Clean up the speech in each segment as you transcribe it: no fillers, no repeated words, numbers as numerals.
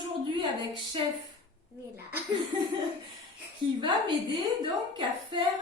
aujourd'hui avec Chef Mila. qui va m'aider donc à faire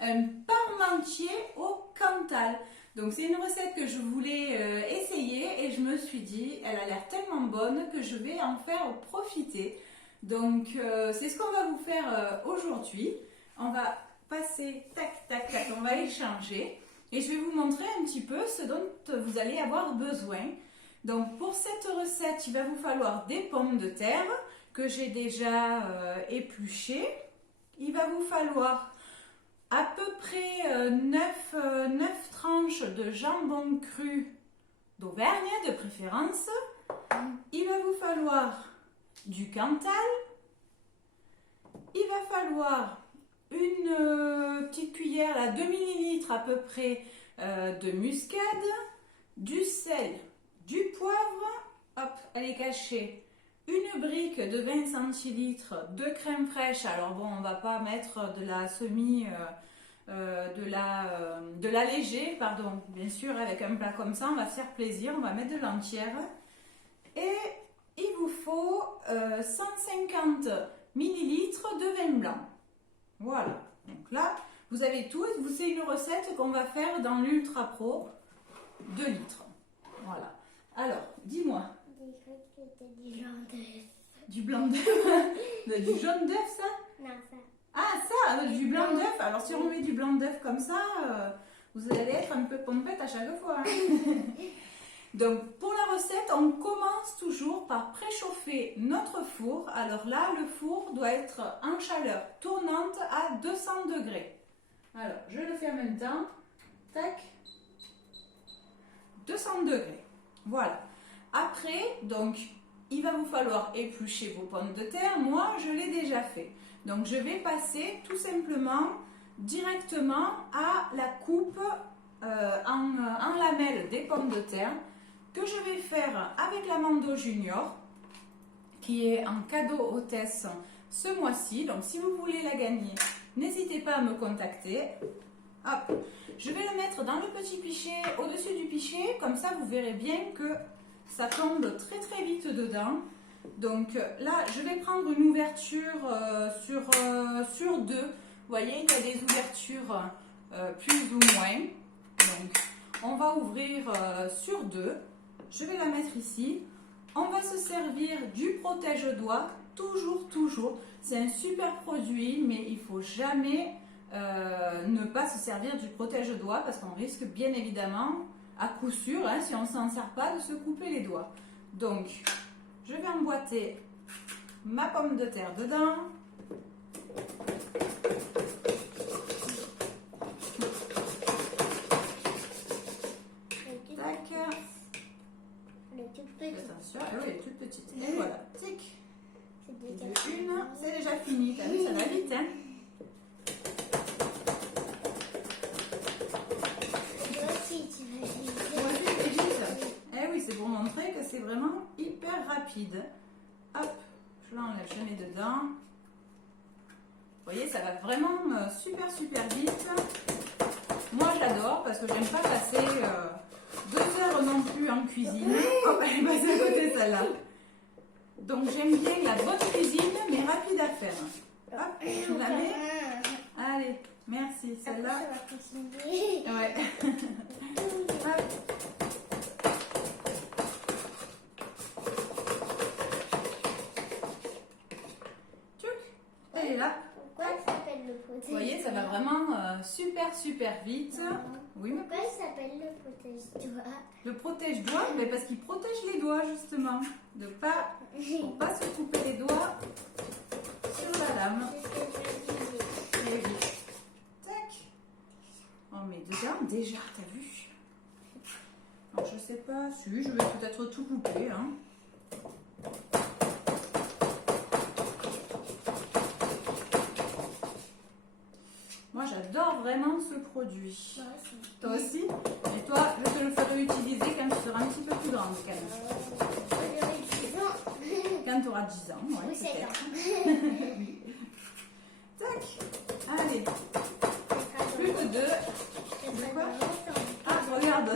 un parmentier au Cantal. Donc c'est une recette que je voulais essayer et je me suis dit, elle a l'air tellement bonne que je vais en faire profiter. Donc c'est ce qu'on va vous faire aujourd'hui. On va passer, tac, tac, tac, on va échanger. Et je vais vous montrer un petit peu ce dont vous allez avoir besoin. Donc pour cette recette, il va vous falloir des pommes de terre que j'ai déjà épluchées. Il va vous falloir à peu près 9 tranches de jambon cru d'Auvergne de préférence. Il va vous falloir du Cantal. Il va falloir une petite cuillère, là, 2 ml à peu près de muscade, du sel, du poivre, hop, elle est cachée, une brique de 20 centilitres de crème fraîche. Alors bon, on va pas mettre de la de la léger, pardon, bien sûr, avec un plat comme ça, on va se faire plaisir, on va mettre de l'entière. Et il vous faut 150 millilitres de vin blanc. Voilà, donc là, vous avez tout. C'est une recette qu'on va faire dans l'Ultra Pro 2 litres. Voilà. Alors, dis-moi. J'ai cru que c'était du jaune d'œuf. Du blanc d'œuf. Du jaune d'œuf, ça? Non, ça. Ah, ça, du blanc d'œuf. Alors, si on met du blanc d'œuf comme ça, vous allez être un peu pompette à chaque fois. Hein. Donc, pour la recette, on commence toujours par préchauffer notre four. Alors là, le four doit être en chaleur tournante à 200 degrés. Alors, je le fais en même temps. Tac. 200 degrés. Voilà. Après, donc, il va vous falloir éplucher vos pommes de terre. Moi, je l'ai déjà fait. Donc, je vais passer tout simplement directement à la coupe en lamelles des pommes de terre, que je vais faire avec la Mando Junior, qui est en cadeau hôtesse ce mois-ci. Donc si vous voulez la gagner, n'hésitez pas à me contacter. Hop, je vais le mettre dans le petit pichet, au-dessus du pichet, comme ça vous verrez bien que ça tombe très très vite dedans. Donc là, je vais prendre une ouverture sur 2. Vous voyez, il y a des ouvertures plus ou moins. Donc on va ouvrir sur 2. Je vais la mettre ici. On va se servir du protège-doigts, toujours. C'est un super produit, mais il ne faut jamais ne pas se servir du protège-doigts parce qu'on risque bien évidemment, à coup sûr, hein, si on ne s'en sert pas, de se couper les doigts. Donc, je vais emboîter ma pomme de terre dedans. Attention, oui, elle est toute petite. Et voilà, tic. C'est déjà fini. T'as vu, ça va vite, hein. Moi aussi, tu veux vite. Moi aussi, je fais vite. Eh oui, c'est pour montrer que c'est vraiment hyper rapide. Hop, je l'enlève, je mets dedans. Vous voyez, ça va vraiment super vite. Moi, j'adore parce que j'aime pas passer 2 heures non plus en cuisine. Oh, elle est passée à côté celle-là. Donc j'aime bien la bonne cuisine mais rapide à faire. Hop, je la mets. Allez, merci. Celle-là. Ça va continuer. Ouais. Hop. Tchouk. Elle est là. Pourquoi ça s'appelle le protège-doigts? Vous voyez, ça va vraiment super vite. Oui, mais pourquoi ça s'appelle le protège-doigts? le protège-doigts, mais parce qu'il protège les doigts justement. De pas, pour pas se couper les doigts sur la lame. Et oui. Tac. On met dedans déjà, t'as vu? Alors je sais pas, si je vais peut-être tout couper. Hein. Moi j'adore vraiment ce produit. Moi aussi. Toi aussi? Et toi, je te le ferai utiliser quand tu seras un petit peu plus grande quand même. Quand tu auras 10 ans, ouais, Ou 7 peut-être. ans. Oui. Tac. Allez. Plus que 2. Ah, regarde,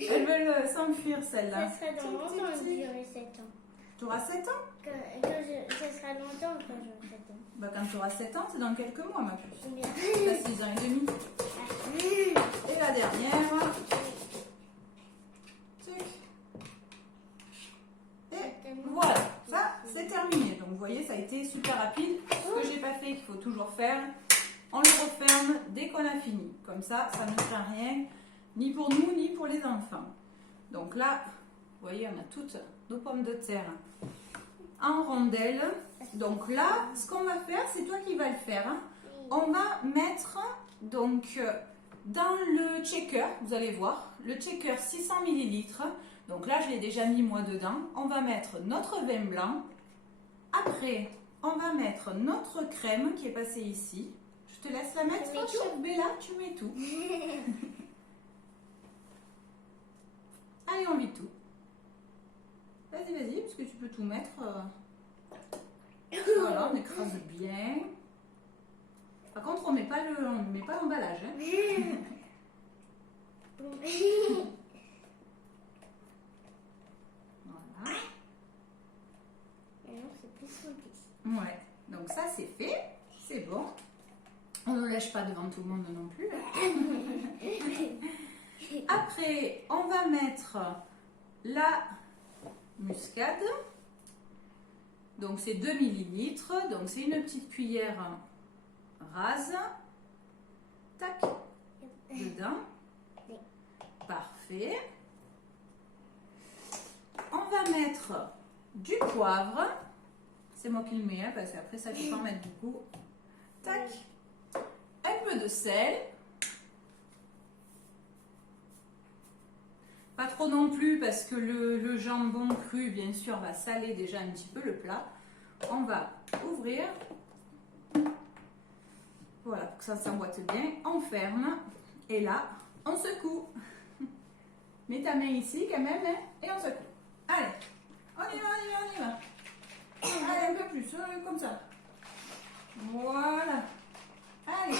elle veut veulent s'enfuir celle-là. Ça serait dans longtemps que j'aurai 7 ans. Tu auras 7 ans? Ça sera longtemps quand j'aurai 7 ans. Bah, quand tu auras 7 ans, c'est dans quelques mois, ma puce. Combien? Tu as 6 ans et demi. Et la dernière. Tic. Et voilà, ça c'est terminé. Donc vous voyez, ça a été super rapide. Ce que j'ai pas fait, qu'il faut toujours faire, on le referme dès qu'on a fini. Comme ça ne craint rien, ni pour nous, ni pour les enfants. Donc là, vous voyez, on a toutes nos pommes de terre en rondelles. Donc là, ce qu'on va faire, c'est toi qui vas le faire. Hein. On va mettre donc dans le shaker, vous allez voir, le shaker 600 ml. Donc là, je l'ai déjà mis moi dedans. On va mettre notre vin blanc. Après, on va mettre notre crème qui est passée ici. Je te laisse la mettre, chef Bella, tu mets tout. Allez, on vide tout. Vas-y, vas-y, parce que tu peux tout mettre. Voilà, on écrase bien. Par contre, on ne met pas l'emballage. Hein. Voilà. C'est plus simple. Ouais, donc ça c'est fait, c'est bon. On ne lèche pas devant tout le monde non plus. Après, on va mettre la muscade. Donc c'est 2 ml, donc c'est une petite cuillère rase. Tac, dedans. Parfait. On va mettre du poivre. C'est moi qui le mets, hein, parce qu'après ça, je peux en mettre beaucoup. Tac. Un peu de sel. Pas trop non plus, parce que le jambon cru, bien sûr, va saler déjà un petit peu le plat. On va ouvrir. Voilà, pour que ça s'emboîte bien. On ferme. Et là, on secoue. Mets ta main ici quand même, hein, et on secoue. Allez, on y va, on y va, on y va. Allez, un peu plus, comme ça. Voilà. Allez.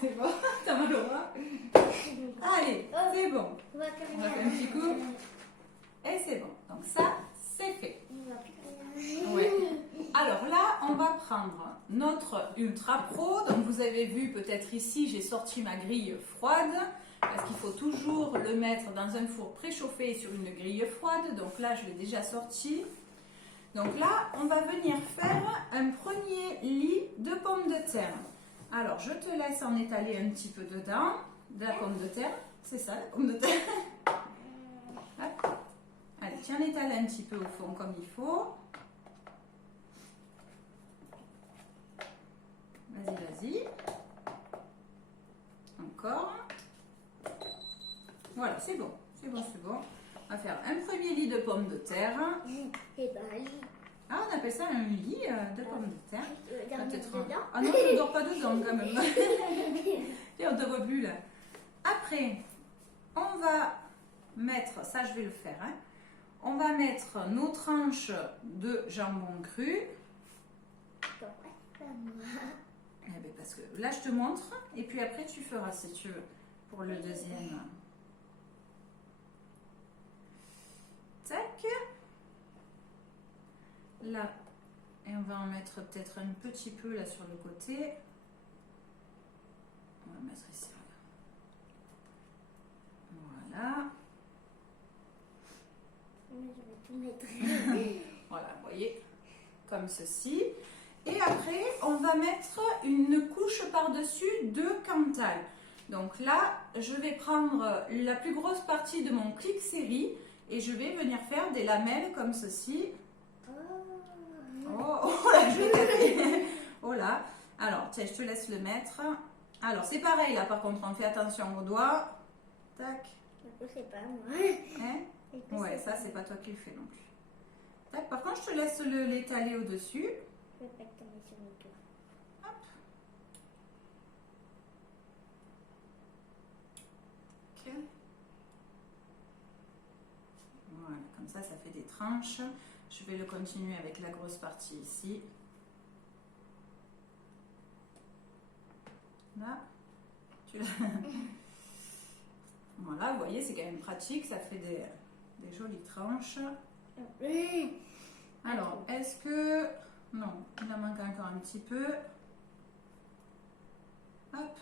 C'est bon, t'as mal au bras. Allez, c'est bon. On va On va faire un petit coup. Et c'est bon. Donc ça, c'est fait. Ouais. Alors là, on va prendre notre Ultra Pro. Donc vous avez vu peut-être ici, j'ai sorti ma grille froide parce qu'il faut toujours le mettre dans un four préchauffé sur une grille froide. Donc là, je l'ai déjà sorti. Donc là, on va venir faire un premier lit de pommes de terre. Alors, je te laisse en étaler un petit peu dedans de la pomme de terre. C'est ça, la pomme de terre. Hop. Allez, tiens, étale un petit peu au fond comme il faut. Vas-y, vas-y. Encore. Voilà, c'est bon. C'est bon, c'est bon. On va faire un premier lit de pommes de terre. Et ben, lit. Ah, on appelle ça un lit de pommes de terre. Dedans. Ah non, je ne dors pas dedans quand même. Et on ne te voit plus là. Après, on va mettre, ça je vais le faire, hein. On va mettre nos tranches de jambon cru. Pourquoi pas moi? Eh bien, parce que là je te montre et puis après tu feras si tu veux pour le deuxième. Tac. Là, et on va en mettre peut-être un petit peu là sur le côté. On va mettre ici. Voilà. Je vais tout mettre. Voilà, vous voyez, comme ceci. Et après, on va mettre une couche par-dessus de Cantal. Donc là, je vais prendre la plus grosse partie de mon clic série et je vais venir faire des lamelles comme ceci. Oh, oh là, je vais taper. Oh là. Alors, tiens, je te laisse le mettre. Alors, c'est pareil là, par contre, on fait attention aux doigts. Tac. C'est pas moi. Hein? Ouais, ça, c'est pas toi qui le fais non plus. Tac, par contre, je te laisse l'étaler au-dessus. Je vais pas tomber sur le doigt. Hop. Ok. Voilà, comme ça fait des tranches. Je vais le continuer avec la grosse partie ici. Là, tu l'as. Voilà, vous voyez, c'est quand même pratique, ça fait des jolies tranches. Alors, est-ce que... Non, il en manque encore un petit peu. Hop.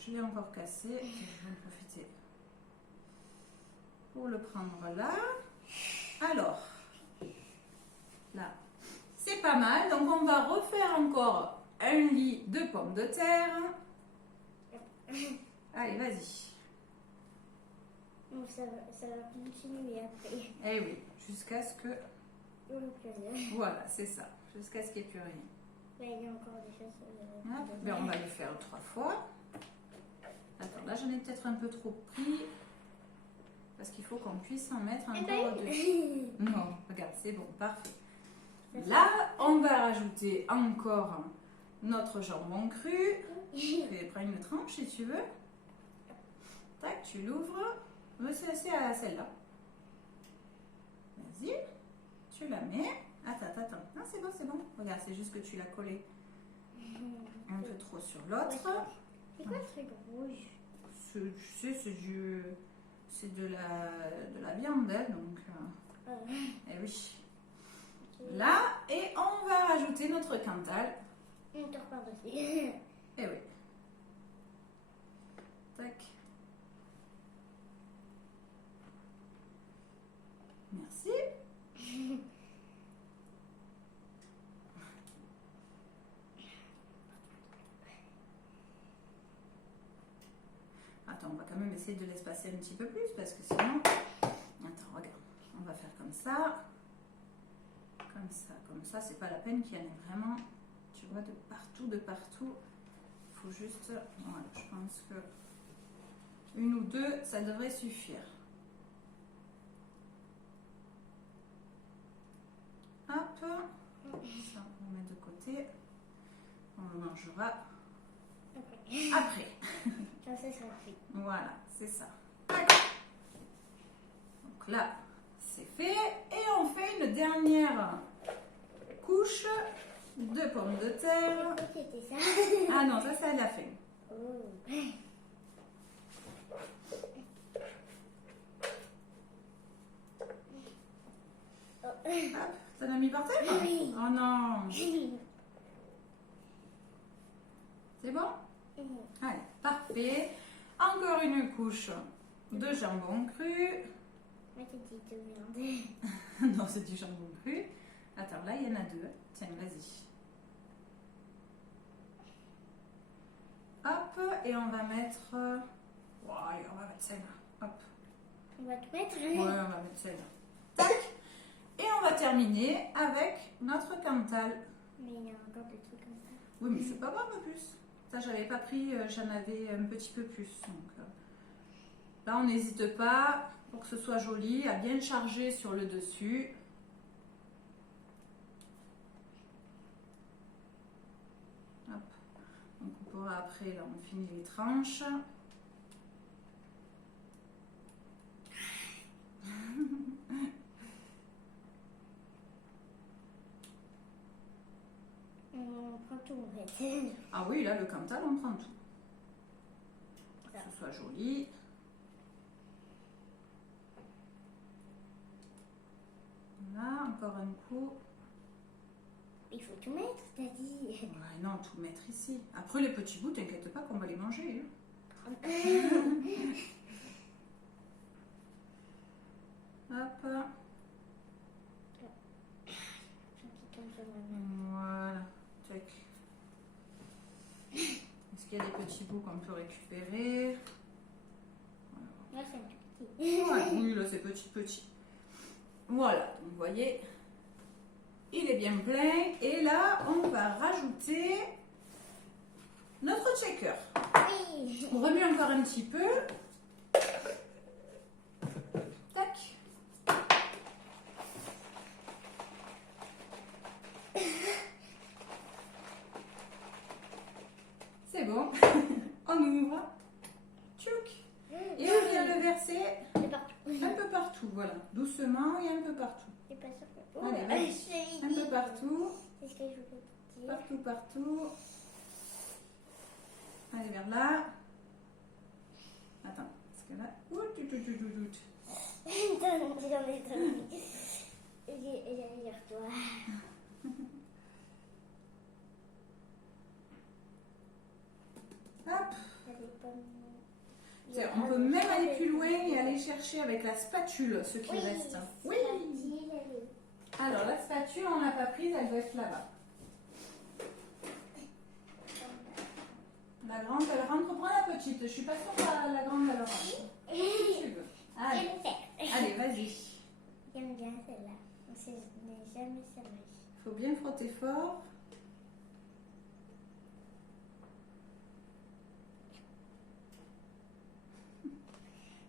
Je l'ai encore cassé. Je vais en profiter pour le prendre là. Alors, là, c'est pas mal. Donc, on va refaire encore un lit de pommes de terre. Allez, vas-y. Ça va continuer après. Eh oui, jusqu'à ce que... Plaisir. Voilà, c'est ça. Jusqu'à ce qu'il n'y ait plus rien. Là, il y a encore des choses. Hop, ben, on va le faire 3 fois. Attends, là j'en ai peut-être un peu trop pris. Parce qu'il faut qu'on puisse en mettre encore dessus. Non, regarde, c'est bon, parfait. Là, on va rajouter encore notre jambon cru. Prends une tranche si tu veux. Tac, tu l'ouvres. C'est à celle-là. Vas-y, tu la mets. Attends. Non, c'est bon. Regarde, c'est juste que tu l'as collé un peu trop sur l'autre. C'est quoi ce truc rouge? Tu sais, c'est de la viande, hein, donc. Eh oui. Là, et on va rajouter notre Cantal. On te repart dessus. Eh oui. Tac. Merci. Attends, on va quand même essayer de l'espacer un petit peu plus parce que sinon... Attends, regarde. On va faire comme ça. Comme ça. C'est pas la peine qu'il y en ait vraiment, tu vois, de partout. Il faut juste... Voilà, je pense que... Une ou deux, ça devrait suffire. Hop. Ça, on met de côté. On le mangera après. Ça, c'est ça. Voilà, c'est ça. Donc là, c'est fait. Et on fait une dernière couche de pommes de terre. C'était ça. Ah non, ça c'est à la fin. Oh. Hop, ça l'a mis par terre? Oui. Oh non. C'est bon? Allez, parfait. Encore une couche de jambon cru. Mais t'as dit de viande. Non, c'est du jambon cru. Attends, là, il y en a 2. Tiens, vas-y. Hop, et on va mettre... Ouais, on va mettre celle-là. Hop. On va te mettre. Ouais, on va mettre celle-là. Tac. Et on va terminer avec notre Cantal. Mais il y a encore des trucs comme ça. Oui, mais c'est pas grave en plus. Ça, j'avais pas pris, j'en avais un petit peu plus. Donc, là, on n'hésite pas, pour que ce soit joli, à bien charger sur le dessus. Hop. Donc, on pourra après, là, on finit les tranches. On prend tout en fait. Ah oui, là, le Cantal, on prend tout. Ça. Que ce soit joli. Là, encore un coup. Il faut tout mettre, t'as dit. Ouais, non, tout mettre ici. Après, les petits bouts, t'inquiète pas qu'on va les manger. Hein. Hop. Voilà. Tac. Est-ce qu'il y a des petits bouts qu'on peut récupérer? Là, c'est un tout petit. Ouais, oui, là, c'est petit. Voilà, donc vous voyez, il est bien plein. Et là, on va rajouter notre shaker. Oui. On remue encore un petit peu. Tac. C'est bon. On ouvre. Tchouk. Et on vient le verser C'est partout. un peu partout. voilà, doucement et un peu partout. C'est pas sûr que... Allez, vas-y. Un peu partout. C'est ce que je voulais dire. Partout, partout. Allez, vers là. Attends, parce que là... J'en ai envie. J'allais dire toi. Hop. Ça dépend. Tiens, on peut même aller plus loin et aller chercher avec la spatule ce qui Oui, reste. Oui. Alors, la spatule, on l'a pas prise, elle doit être là-bas. La grande, elle rentre. Prends la petite. Je suis pas sûre que la grande, elle rentre. Si tu veux. Allez, J'aime faire. allez, vas-y. J'aime bien celle-là. On sait jamais ça marche. Il faut bien frotter fort.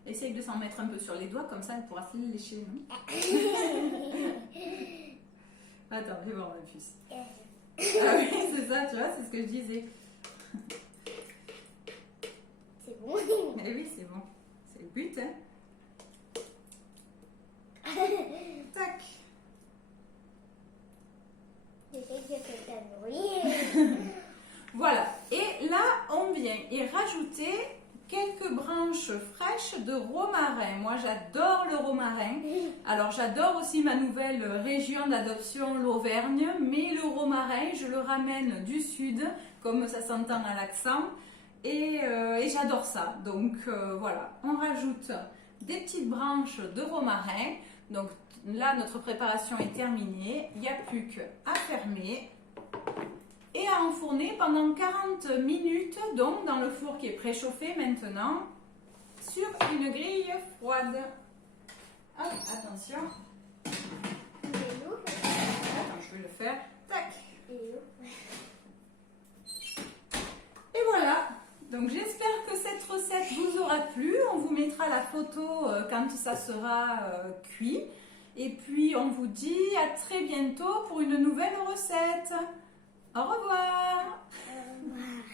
Essaye de s'en mettre un peu sur les doigts, comme ça elle pourra se les lécher. Attends, je vais voir ma puce. Ah oui, c'est ça, tu vois, c'est ce que je disais. C'est bon. Eh oui, c'est bon. C'est le but, hein. Tac. J'essaie de faire un bruit. Voilà. Et là, on vient y rajouter quelques branches fraîches de romarin. Moi, j'adore le romarin. Alors, j'adore aussi ma nouvelle région d'adoption, l'Auvergne. Mais le romarin, je le ramène du sud, comme ça s'entend à l'accent. Et j'adore ça. Donc, voilà. On rajoute des petites branches de romarin. Donc, là, notre préparation est terminée. Il n'y a plus qu'à fermer. Et à enfourner pendant 40 minutes, donc dans le four qui est préchauffé maintenant, sur une grille froide. Hop, attention. Attends, je vais le faire. Tac. Et voilà. Donc j'espère que cette recette vous aura plu. On vous mettra la photo quand ça sera cuit. Et puis on vous dit à très bientôt pour une nouvelle recette. Au revoir. Au revoir.